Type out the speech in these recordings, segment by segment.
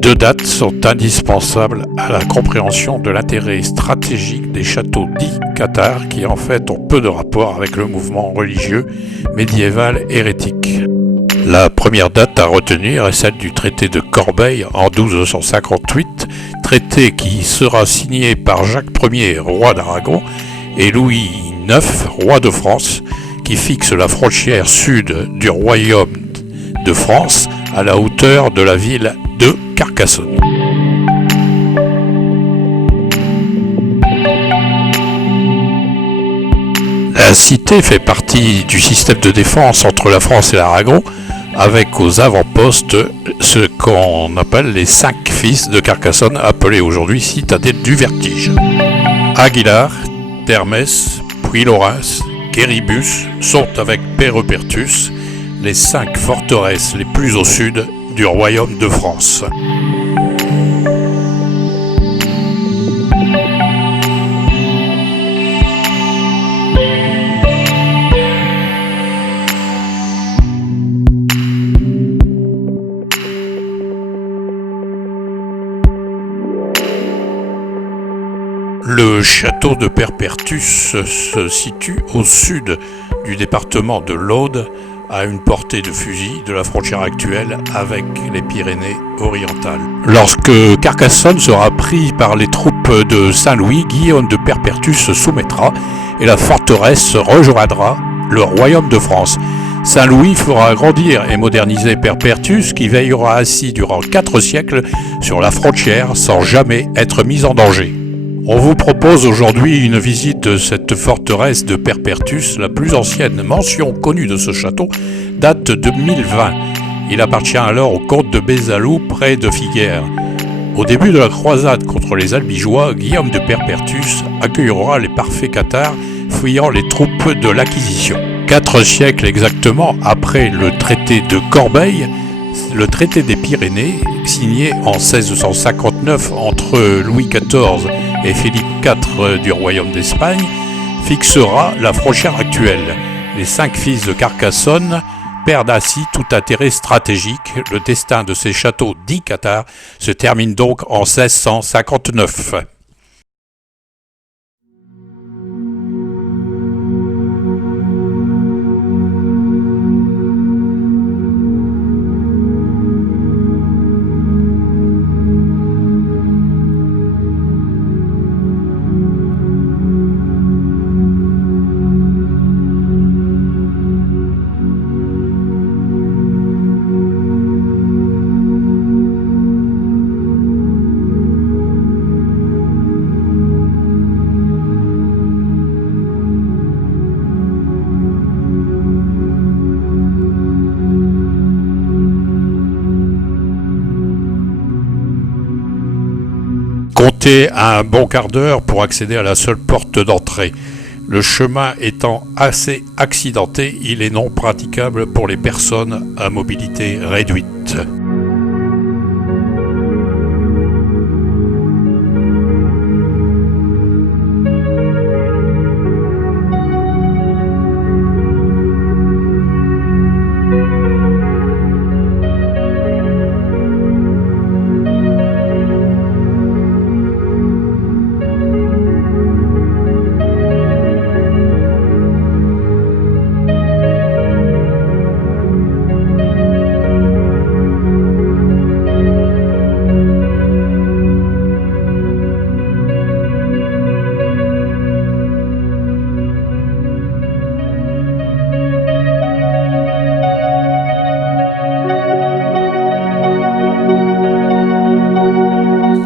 Deux dates sont indispensables à la compréhension de l'intérêt stratégique des châteaux dits cathares qui en fait ont peu de rapport avec le mouvement religieux médiéval hérétique. La première date à retenir est celle du traité de Corbeil en 1258, traité qui sera signé par Jacques Ier, roi d'Aragon, et Louis IX, roi de France, qui fixe la frontière sud du royaume de France à la hauteur de la ville de Carcassonne. La cité fait partie du système de défense entre la France et l'Aragon, avec aux avant-postes ce qu'on appelle les 5 fils de Carcassonne, appelés aujourd'hui citadelle du Vertige. Aguilar, Termès, Puy-Laurens, Quéribus sont avec Pérepertus les 5 forteresses les plus au sud du royaume de France. Le château de Pérepertus se situe au sud du département de l'Aude, à une portée de fusil de la frontière actuelle avec les Pyrénées-Orientales. Lorsque Carcassonne sera pris par les troupes de Saint-Louis, Guillaume de Pérepertus se soumettra et la forteresse rejoindra le royaume de France. Saint-Louis fera agrandir et moderniser Pérepertus, qui veillera ainsi durant 4 siècles sur la frontière sans jamais être mis en danger. On vous propose aujourd'hui une visite de cette forteresse de Pérepertus. La plus ancienne mention connue de ce château date de 1020. Il appartient alors au comte de Bézalou, près de Figueres. Au début de la croisade contre les Albigeois, Guillaume de Pérepertus accueillera les parfaits cathares fuyant les troupes de l'Acquisition. 4 siècles exactement après le traité de Corbeil, le traité des Pyrénées, signé en 1659 entre Louis XIV et Philippe IV du royaume d'Espagne, fixera la frontière actuelle. Les 5 fils de Carcassonne perdent ainsi tout intérêt stratégique. Le destin de ces châteaux dits cathares se termine donc en 1659. Comptez un bon quart d'heure pour accéder à la seule porte d'entrée. Le chemin étant assez accidenté, il est non praticable pour les personnes à mobilité réduite.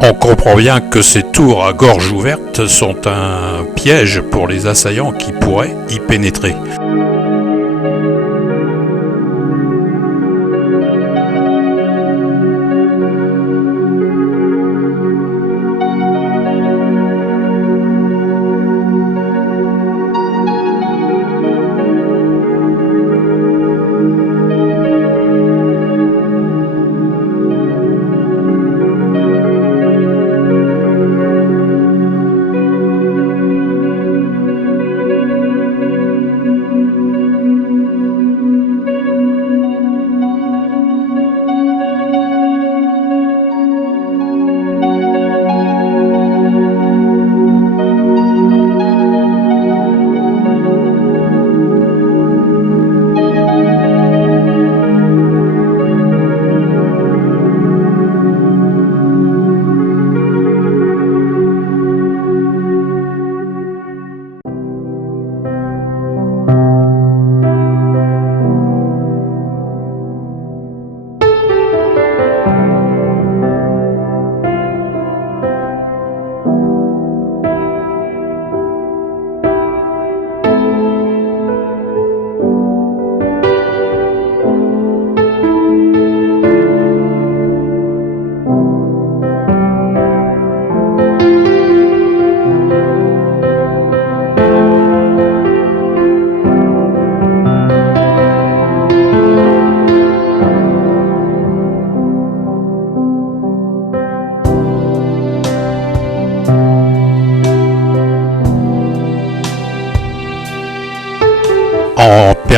On comprend bien que ces tours à gorge ouverte sont un piège pour les assaillants qui pourraient y pénétrer.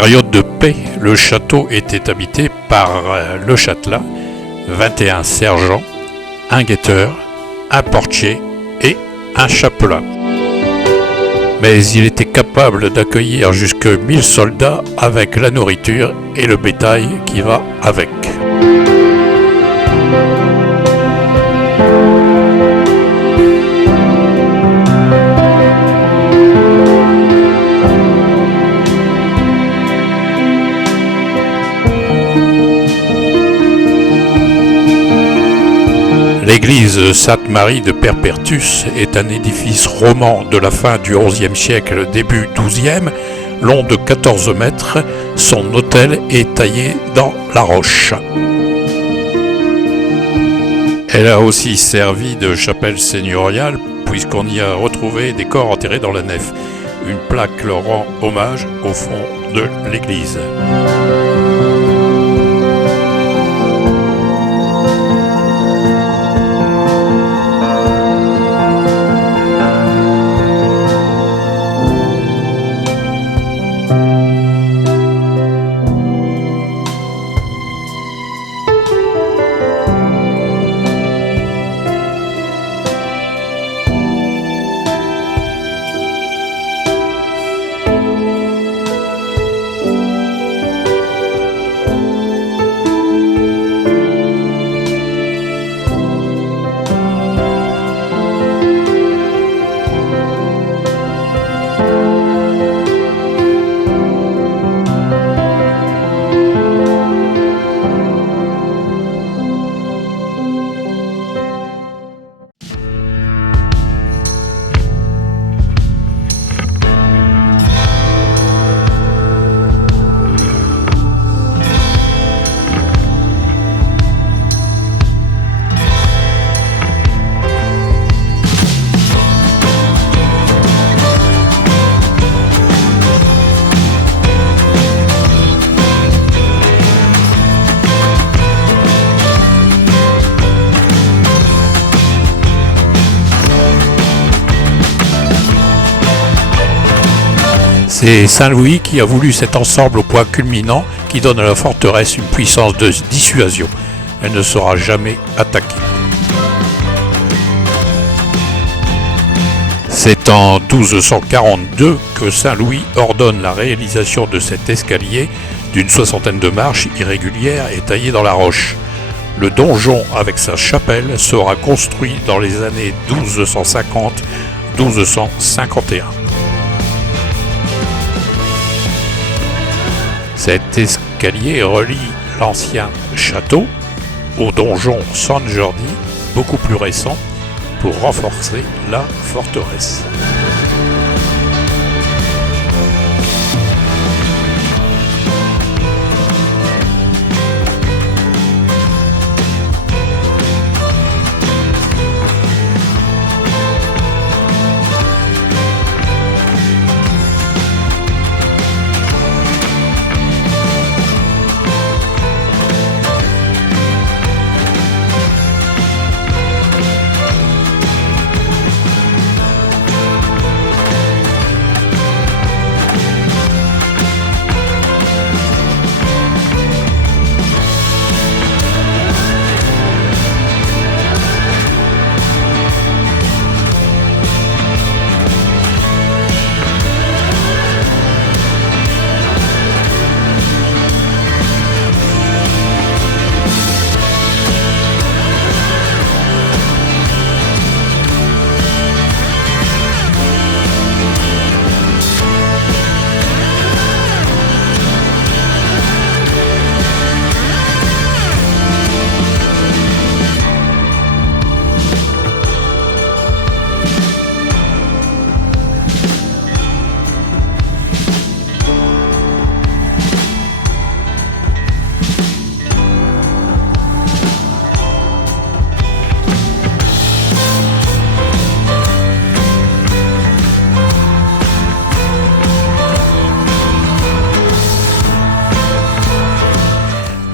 période de paix, le château était habité par le châtelain, 21 sergents, un guetteur, un portier et un chapelain. Mais il était capable d'accueillir jusque 1000 soldats avec la nourriture et le bétail qui va avec. L'église Sainte-Marie de Perpertus est un édifice roman de la fin du XIe siècle, début XIIe, long de 14 mètres. Son autel est taillé dans la roche. Elle a aussi servi de chapelle seigneuriale puisqu'on y a retrouvé des corps enterrés dans la nef. Une plaque leur rend hommage au fond de l'église. C'est Saint-Louis qui a voulu cet ensemble au point culminant qui donne à la forteresse une puissance de dissuasion. Elle ne sera jamais attaquée. C'est en 1242 que Saint-Louis ordonne la réalisation de cet escalier d'une 60aine de marches irrégulières et taillées dans la roche. Le donjon avec sa chapelle sera construit dans les années 1250-1251. Cet escalier relie l'ancien château au donjon San Jordi, beaucoup plus récent, pour renforcer la forteresse.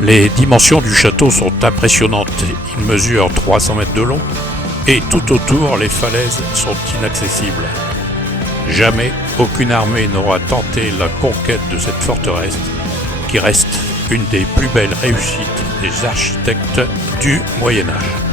Les dimensions du château sont impressionnantes. Il mesure 300 mètres de long et tout autour les falaises sont inaccessibles. Jamais aucune armée n'aura tenté la conquête de cette forteresse qui reste une des plus belles réussites des architectes du Moyen-Âge.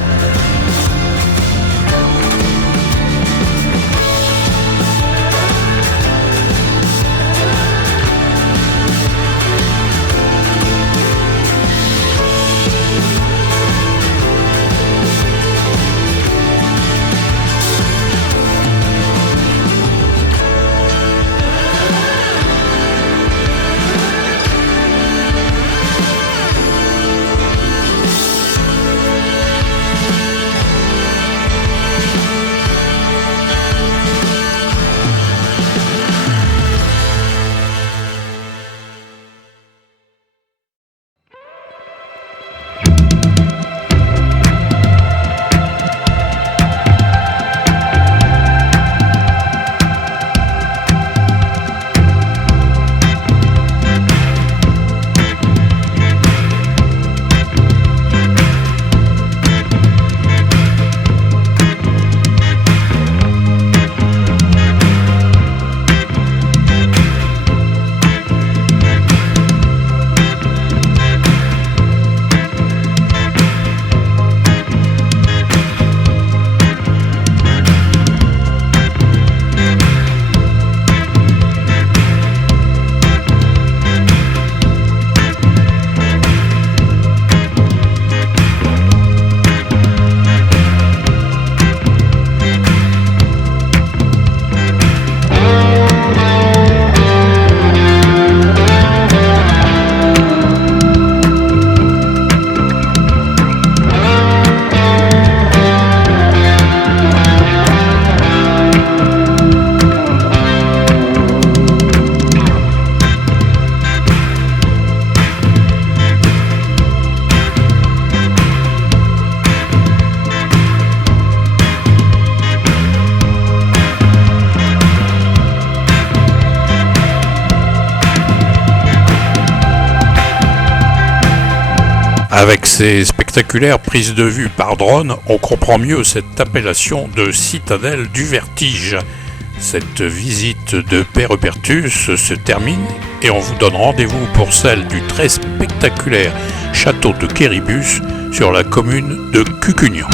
Avec ces spectaculaires prises de vue par drone, on comprend mieux cette appellation de citadelle du vertige. Cette visite de Père Hubertus se termine et on vous donne rendez-vous pour celle du très spectaculaire château de Quéribus sur la commune de Cucugnan.